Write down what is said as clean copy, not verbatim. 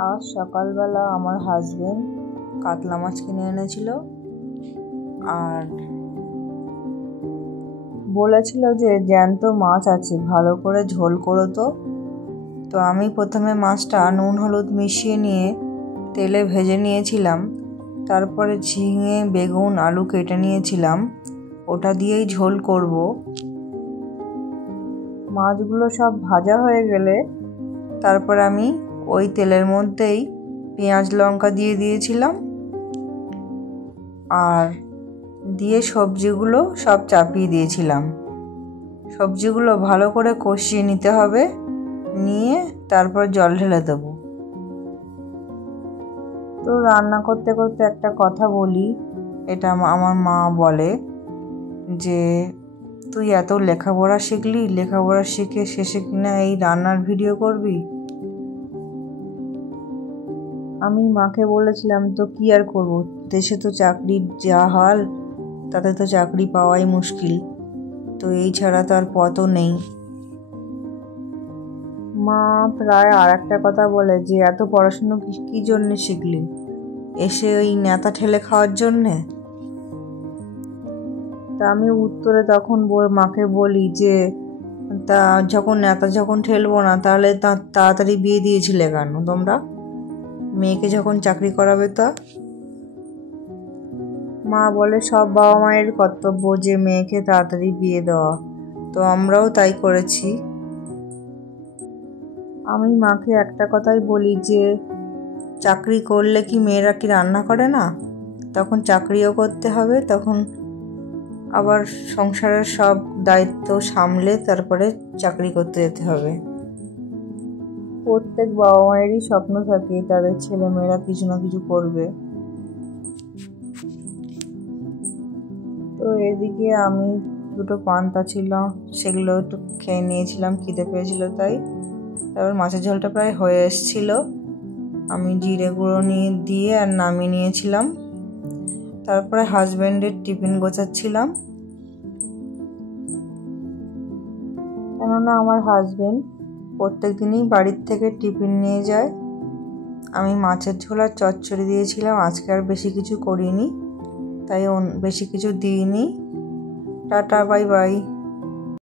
আজ সকালবেলা আমার হাজবেন্ড কাতলা মাছ কিনে এনেছিল আর বলেছিল যে জ্যান্ত মাছ আছে, ভালো করে ঝোল করো। তো আমি প্রথমে মাছটা নুন হলুদ মিশিয়ে নিয়ে তেলে ভেজে নিয়েছিলাম। তারপরে ঝিঙে বেগুন আলু কেটে নিয়েছিলাম, ওটা দিয়েই ঝোল করব। মাছগুলো সব ভাজা হয়ে গেলে তারপর আমি ওই তেলের মধ্যেই পেঁয়াজ লঙ্কা দিয়ে দিয়েছিলাম আর দিয়ে সবজিগুলো সব চাপিয়ে দিয়েছিলাম। সবজিগুলো ভালো করে কষিয়ে নিতে হবে, নিয়ে তারপর জল ঢেলে দেবো। তো রান্না করতে করতে একটা কথা বলি, এটা আমার মা বলে যে তুই এত লেখাপড়া শিখলি, লেখাপড়া শিখে শেষে কিনা এই রান্নার ভিডিও করবি। আমি মাকে বলেছিলাম তো কি আর করবো, দেশে তো চাকরির যা হাল, তাতে তো চাকরি পাওয়াই মুশকিল, তো এই ছাড়া তো আর পথও নেই। মা প্রায় আর একটা কথা বলে যে এত পড়াশুনো কি জন্যে শিখলি, এসে ওই নেতা ঠেলে খাওয়ার জন্যে। তা আমি উত্তরে তখন মাকে বলি যে তা নেতা যখন ঠেলবো না তাহলে তাড়াতাড়ি বিয়ে দিয়েছিলে কেন তোমরা, মেয়েকে যখন চাকরি করাবে। তা মা বলে সব বাবা মায়ের কর্তব্য যে মেয়েকে তাড়াতাড়ি বিয়ে দেওয়া, তো আমরাও তাই করেছি। আমি মাকে একটা কথাই বলি যে চাকরি করলে কি মেয়েরা কি রান্না করে না, তখন চাকরিও করতে হবে, তখন আবার সংসারের সব দায়িত্ব সামলে তারপরে চাকরি করতে যেতে হবে। প্রত্যেক বাবা মায়েরই স্বপ্ন থাকে তাদের ছেলে মেয়েরা কিছু না কিছু করবে। তো এদিকে আমি দুটো পান্তা ছিল, সেগুলো একটু খেয়ে নিয়েছিলাম, খিদে পেয়েছিল তাই। তারপর মাছের ঝোলটা প্রায় হয়ে এসেছিল, আমি জিরে গুঁড়ো দিয়ে আর নামিয়ে নিয়েছিলাম। তারপরে হাজব্যান্ডের টিফিন গোছাচ্ছিলাম, কেননা আমার হাজব্যান্ড প্রত্যেক দিনই বাড়ির থেকে টিফিন নিয়ে যায়। আমি মাছের ঝোল আর চচ্চড়ি দিয়েছিলাম, আজকে আর বেশি কিছু করিনি, তাই বেশি কিছু দিইনি। Tata, bye bye.